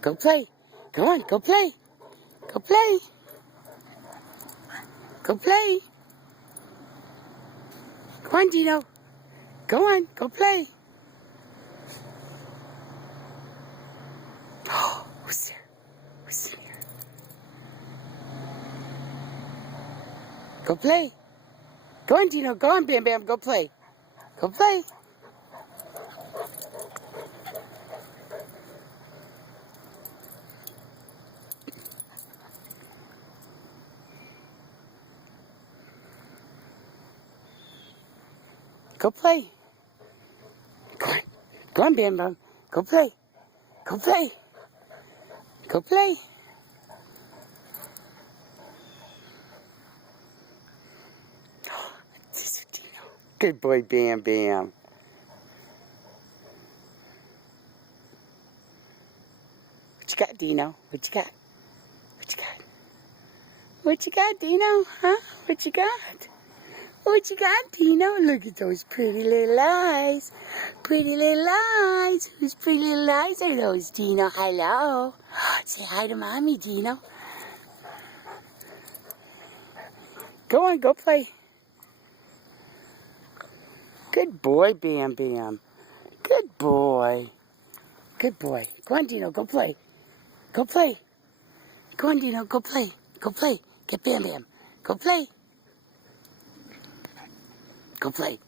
Go play. Go on, go play. Go play. Go play. Go on, Dino. Go on, go play. Oh, who's there? Who's in here? Go play. Go on, Dino. Go on, Bam Bam. Go play. Go play. Go play. Go on. Go on, Bam Bam. Go play. Go play. Go play. This is Dino. Good boy, Bam Bam. What you got, Dino? What you got? What you got? What you got, Dino? Huh? What you got? What you got, Dino? Look at those pretty little eyes. Pretty little eyes. Whose pretty little eyes are those, Dino? Hello. Say hi to Mommy, Dino. Go on, go play. Good boy, Bam Bam. Good boy. Good boy. Go on, Dino, go play. Go play. Go on, Dino, go play. Go play. Get Bam Bam. Go play. Go play.